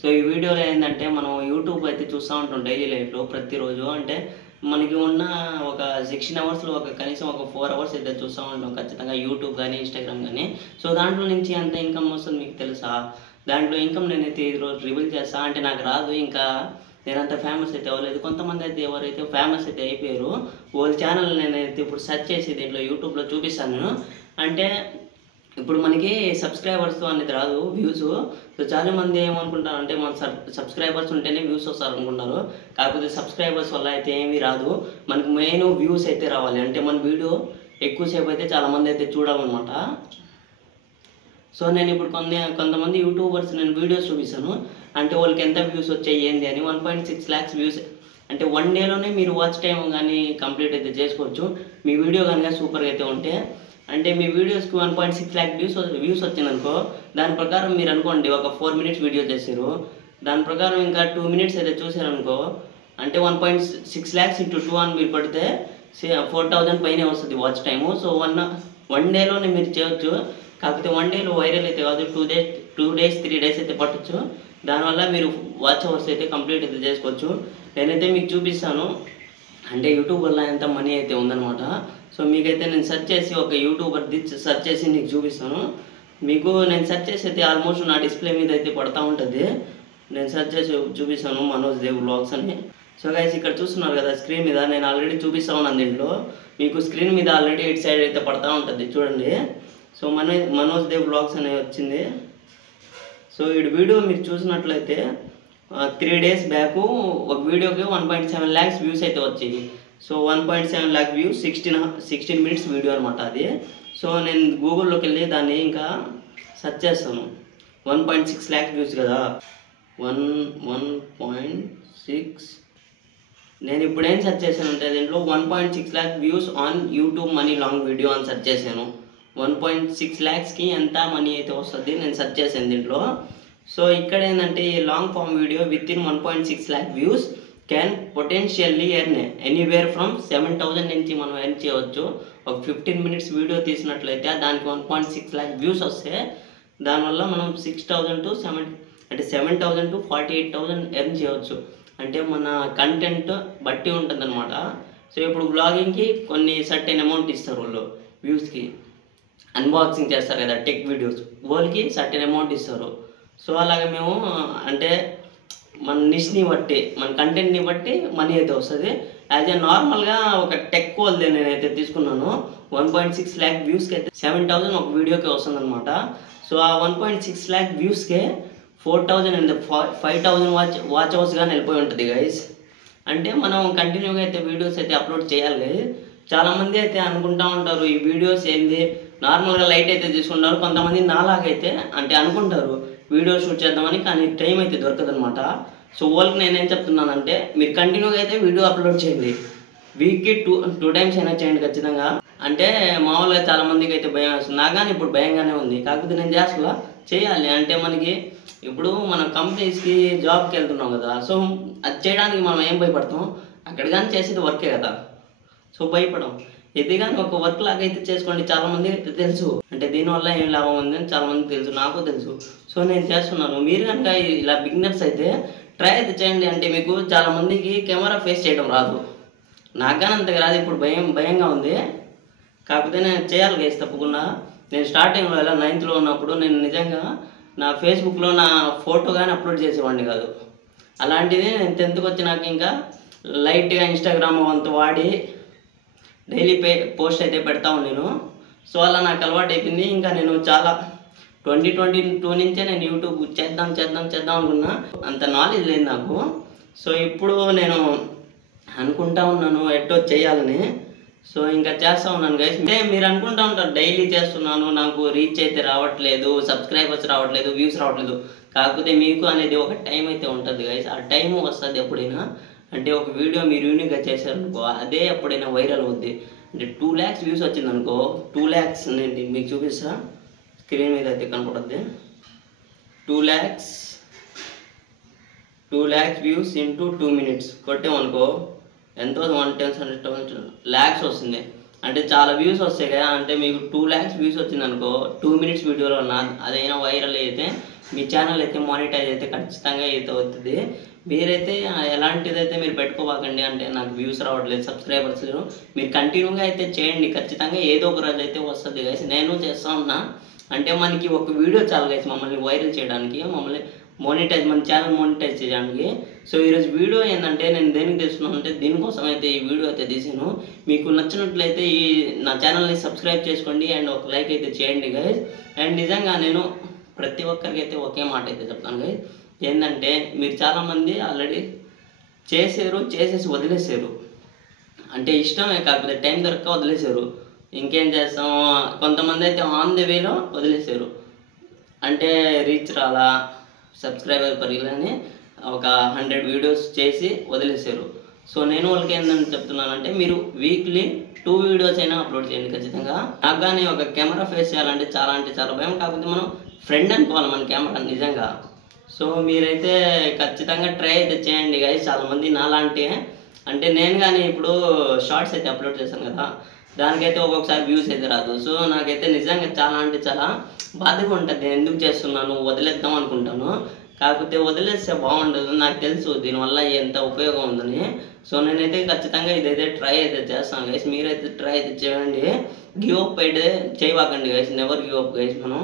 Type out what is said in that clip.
So ఈ వీడియోలో ఏంటంటే మనం యూట్యూబ్ అయితే చూస్తూ ఉంటాం డైలీ లైఫ్లో ప్రతిరోజు. అంటే మనకి ఉన్న ఒక 16 అవర్స్లో కనీసం ఒక 4 అవర్స్ అయితే చూస్తూ ఉంటాం ఖచ్చితంగా యూట్యూబ్ కానీ ఇన్స్టాగ్రామ్ కానీ. సో దాంట్లో నుంచి ఎంత ఇన్కమ్ వస్తుంది మీకు తెలుసా? దాంట్లో ఇన్కమ్ నేనైతే ఈరోజు రివీల్ చేస్తా. అంటే నాకు రాదు, ఇంకా నేనంత ఫేమస్ అయితే అవ్వలేదు. కొంతమంది అయితే ఎవరైతే ఫేమస్ అయితే అయిపోయారు వాళ్ళ ఛానల్ నేనైతే ఇప్పుడు సెర్చ్ చేసి దీంట్లో యూట్యూబ్లో చూపిస్తాను నేను. అంటే ఇప్పుడు మనకి సబ్స్క్రైబర్స్ అనేది రాదు, వ్యూస్. సో చాలామంది ఏమనుకుంటారు అంటే మన సబ్స్క్రైబర్స్ ఉంటేనే వ్యూస్ వస్తారు అనుకుంటారు. కాకపోతే సబ్స్క్రైబర్స్ వల్ల అయితే ఏమీ రాదు, మనకి మెయిన్ వ్యూస్ అయితే రావాలి. అంటే మన వీడియో ఎక్కువసేపు అయితే చాలామంది అయితే చూడాలన్నమాట. సో నేను ఇప్పుడు కొంతమంది యూట్యూబర్స్ నేను వీడియోస్ చూపిస్తాను. అంటే వాళ్ళకి ఎంత వ్యూస్ వచ్చాయి ఏంది అని. 1.6 lakhs వ్యూస్ అంటే 1 డేలోనే మీరు వాచ్ టైం కానీ కంప్లీట్ అయితే చేసుకోవచ్చు మీ వీడియో కనుక సూపర్గా అయితే ఉంటే. అంటే మీ వీడియోస్కి 1.6 lakh వ్యూస్ వచ్చిందనుకో, దాని ప్రకారం మీరు అనుకోండి ఒక 4 minutes వీడియో చేశారు, దాని ప్రకారం ఇంకా 2 minutes అయితే చూసారనుకో, అంటే 1.6 lakhs into 2 అని మీరు పడితే 4,000 పైనే వస్తుంది వాచ్ టైము. సో వన్ డేలోనే మీరు చేయొచ్చు. కాకపోతే 1 డేలో వైరల్ అయితే కాదు, 2 days 3 days అయితే పట్టచ్చు. దానివల్ల మీరు వాచ్ అవర్స్ అయితే కంప్లీట్ అయితే చేసుకోవచ్చు. నేనైతే మీకు చూపిస్తాను అంటే యూట్యూబ్ వల్ల ఎంత మనీ అయితే ఉందన్నమాట. సో మీకైతే నేను సెర్చ్ చేసి ఒక యూట్యూబర్ సెర్చ్ చేసి నీకు చూపిస్తాను. మీకు నేను సెర్చ్ చేసి అయితే ఆల్మోస్ట్ నా డిస్ప్లే మీద అయితే పడతా ఉంటుంది. నేను సెర్చ్ చేసి చూపిస్తాను మనోజ్ దేవ్ వ్లాగ్స్ అని. సో గైస్ ఇక్కడ చూస్తున్నారు కదా స్క్రీన్ మీద, నేను ఆల్రెడీ చూపిస్తా ఉన్నాను. దీంట్లో మీకు స్క్రీన్ మీద ఆల్రెడీ ఇటు సైడ్ అయితే పడతా ఉంటుంది చూడండి. సో మనోజ్ దేవ్ వ్లాగ్స్ అనేది వచ్చింది. సో ఈ వీడియో మీరు చూసినట్లయితే 3 days బ్యాక్ ఒక వీడియోకి 1.7 lakhs వ్యూస్ అయితే వచ్చాయి. So 1.7 lakh views 16 minutes video అనమాట అది. సో నేను గూగుల్లోకి వెళ్ళి దాన్ని ఇంకా సెర్చ్ చేస్తాను. 1.6 lakh వ్యూస్ కదా, 1.6 నేను ఇప్పుడు ఏం సెర్చ్ చేశానంటే దీంట్లో 1.6 lakh views on YouTube money long video అని సెర్చ్ చేశాను. 1.6 lakhsకి ఎంత మనీ అయితే వస్తుంది నేను సెర్చ్ చేశాను దీంట్లో. సో ఇక్కడ ఏంటంటే ఈ long form video with in 1.6 lakh views can potentially earn anywhere from 7,000 నుంచి మనం ఎర్న్ చేయవచ్చు. ఒక 15 minutes వీడియో తీసినట్లయితే దానికి 1.6 lakh వ్యూస్ వస్తే దానివల్ల మనం 6,000 to 7,000 to 48,000 ఎర్న్ చేయవచ్చు. అంటే మన కంటెంట్ బట్టి ఉంటుంది అనమాట. సో ఇప్పుడు బ్లాగింగ్కి కొన్ని సర్టెన్ అమౌంట్ ఇస్తారు వాళ్ళు వ్యూస్కి. అన్బాక్సింగ్ చేస్తారు కదా టెక్ వీడియోస్, వాళ్ళకి సర్టెన్ అమౌంట్ ఇస్తారు. సో అలాగే మేము అంటే మన నిష్ని బట్టి మన కంటెంట్ని బట్టి మనీ అయితే వస్తుంది. యాజ్ ఏ నార్మల్గా ఒక టెక్ వాళ్ళది నేనైతే తీసుకున్నాను. 1.6 lakh వ్యూస్కి అయితే 7,000 ఒక వీడియోకి వస్తుంది అనమాట. సో ఆ 1.6 lakh వ్యూస్కే 4,000 అండ్ 5,000 వాచ్ అవర్స్గా వెళ్ళిపోయి ఉంటుంది గైస్. అంటే మనం కంటిన్యూగా అయితే వీడియోస్ అయితే అప్లోడ్ చేయాలి గైస్. చాలామంది అయితే అనుకుంటా ఉంటారు ఈ వీడియోస్ ఏంది నార్మల్గా లైట్ అయితే తీసుకుంటారు. కొంతమంది నాలాగైతే అంటే అనుకుంటారు వీడియో షూట్ చేద్దామని, కానీ టైం అయితే దొరకదనమాట. సో వాళ్ళకి నేనేం చెప్తున్నానంటే మీరు కంటిన్యూగా అయితే వీడియో అప్లోడ్ చేయండి. వీక్కి 2 times అయినా చేయండి ఖచ్చితంగా. అంటే మామూలుగా చాలామందికి అయితే భయం వేస్తుంది, నాకు కానీ ఇప్పుడు భయంగానే ఉంది. కాకపోతే నేను చేస్తా చేయాలి. అంటే మనకి ఇప్పుడు మన కంపెనీస్కి జాబ్కి వెళ్తున్నాం కదా, సో అది చేయడానికి మనం ఏం భయపడతాం? అక్కడ కానీ చేసేది వర్కే కదా, సో భయపడం. ఇది కానీ ఒక వర్క్ లాగా అయితే చేసుకోండి. చాలామంది అయితే తెలుసు అంటే దీనివల్ల ఏం లాభం ఉంది అని చాలామందికి తెలుసు, నాకు తెలుసు. సో నేను చేస్తున్నాను. మీరు కనుక ఇలా బిగినర్స్ అయితే ట్రై అయితే చేయండి. అంటే మీకు చాలామందికి కెమెరా ఫేస్ చేయడం రాదు, నాకు కానీ అంతగా రాదు. ఇప్పుడు భయంగా ఉంది. కాకపోతే నేను చేయాలి గైస్ తప్పకుండా. నేను స్టార్టింగ్లో ఇలా 9th లో ఉన్నప్పుడు నేను నిజంగా నా ఫేస్బుక్లో నా ఫోటో కానీ అప్లోడ్ చేసేవాడిని కాదు. అలాంటిది నేను 10th వచ్చినాక ఇంకా లైట్గా ఇన్స్టాగ్రామ్ అంత వాడి డైలీ పోస్ట్ అయితే పెడతాను నేను. సో అలా నాకు అలవాటు అయిపోయింది. ఇంకా నేను చాలా 2022 నుంచే నేను యూట్యూబ్ చేద్దాం అనుకున్నా, అంత నాలెడ్జ్ లేదు నాకు. సో ఇప్పుడు నేను అనుకుంటా ఉన్నాను ఎట్టో చేయాలని. సో ఇంకా చేస్తూ ఉన్నాను గైస్. మీరు అనుకుంటా ఉంటారు డైలీ చేస్తున్నాను, నాకు రీచ్ అయితే రావట్లేదు, సబ్స్క్రైబర్స్ రావట్లేదు, వ్యూస్ రావట్లేదు. కాకపోతే మీకు అనేది ఒక టైం అయితే ఉంటుంది గైస్. ఆ టైం వస్తుంది ఎప్పుడైనా. అంటే ఒక వీడియో మీరు యూనిక్గా చేశారనుకో అదే ఎప్పుడైనా వైరల్ అవుద్ది. అంటే 2 lakhs వ్యూస్ వచ్చిందనుకో, 2 lakhs నేను మీకు చూపిస్తా, స్క్రీన్ మీద అయితే కనపడుద్ది. 2 lakhs వ్యూస్ ఇంటూ 2 minutes కొట్టామనుకో ఎంతో 110 lakhs వస్తుంది. అంటే చాలా వ్యూస్ వస్తాయి కదా. అంటే మీకు 2 lakhs వ్యూస్ వచ్చిందనుకో 2 minutes వీడియోలో అదైనా వైరల్ అయితే మీ ఛానల్ అయితే మానిటైజ్ అయితే ఖచ్చితంగా అయితే అవుతుంది. మీరైతే ఎలాంటిదైతే మీరు పెట్టుకోవాకండి, అంటే నాకు వ్యూస్ రావట్లేదు, సబ్స్క్రైబర్స్ లేరు, మీరు కంటిన్యూగా అయితే చేయండి, ఖచ్చితంగా ఏదో ఒక రోజు అయితే వస్తుంది గైస్. నేను చేస్తా ఉన్నా, అంటే మనకి ఒక వీడియో చాలు గైస్ మమ్మల్ని వైరల్ చేయడానికి, మమ్మల్ని మన ఛానల్ మానిటైజ్ చేయడానికి. సో ఈరోజు వీడియో ఏంటంటే నేను దేనికి తెస్తున్నాను అంటే దీనికోసం అయితే ఈ వీడియో అయితే తీసాను. మీకు నచ్చినట్లయితే నా ఛానల్ని సబ్స్క్రైబ్ చేసుకోండి అండ్ ఒక లైక్ అయితే చేయండి గైస్. అండ్ నిజంగా నేను ప్రతి ఒక్కరికి అయితే ఒకే మాట అయితే చెప్తాను గైస్, ఏంటంటే మీరు చాలామంది ఆల్రెడీ చేసేసి వదిలేసారు, అంటే ఇష్టమే కాకపోతే టైం దొరక్క వదిలేసారు. ఇంకేం చేస్తాం, కొంతమంది అయితే ఆన్ ద వేలో వదిలేసారు, అంటే రీచ్ రాలా, సబ్స్క్రైబర్ పెరిగిలని ఒక 100 వీడియోస్ చేసి వదిలేసారు. సో నేను వాళ్ళకి ఏంటంటే చెప్తున్నానంటే మీరు వీక్లీ 2 వీడియోస్ అయినా అప్లోడ్ చేయండి ఖచ్చితంగా. నాకు కానీ ఒక కెమెరా ఫేస్ చేయాలంటే చాలా భయం, కాకపోతే మనం ఫ్రెండ్ అనుకోవాలి మన కెమెరా నిజంగా. సో మీరైతే ఖచ్చితంగా ట్రై అయితే చేయండి గైస్. చాలామంది నాలాంటి, అంటే నేను కానీ ఇప్పుడు షార్ట్స్ అయితే అప్లోడ్ చేశాను కదా, దానికైతే ఒక్కొక్కసారి వ్యూస్ అయితే రాదు. సో నాకైతే నిజంగా చాలా బాధగా ఉంటుంది, నేను ఎందుకు చేస్తున్నాను, వదిలేద్దాం అనుకుంటాను, కాకపోతే వదిలేస్తే బాగుండదు, నాకు తెలుసు దీనివల్ల ఎంత ఉపయోగం ఉందని. సో నేనైతే ఖచ్చితంగా ఇదైతే ట్రై అయితే చేస్తాను గైస్. మీరైతే ట్రై అయితే చేయండి, గివ్ అప్ అయితే చేయవాకండి guys, never give up guys. మనం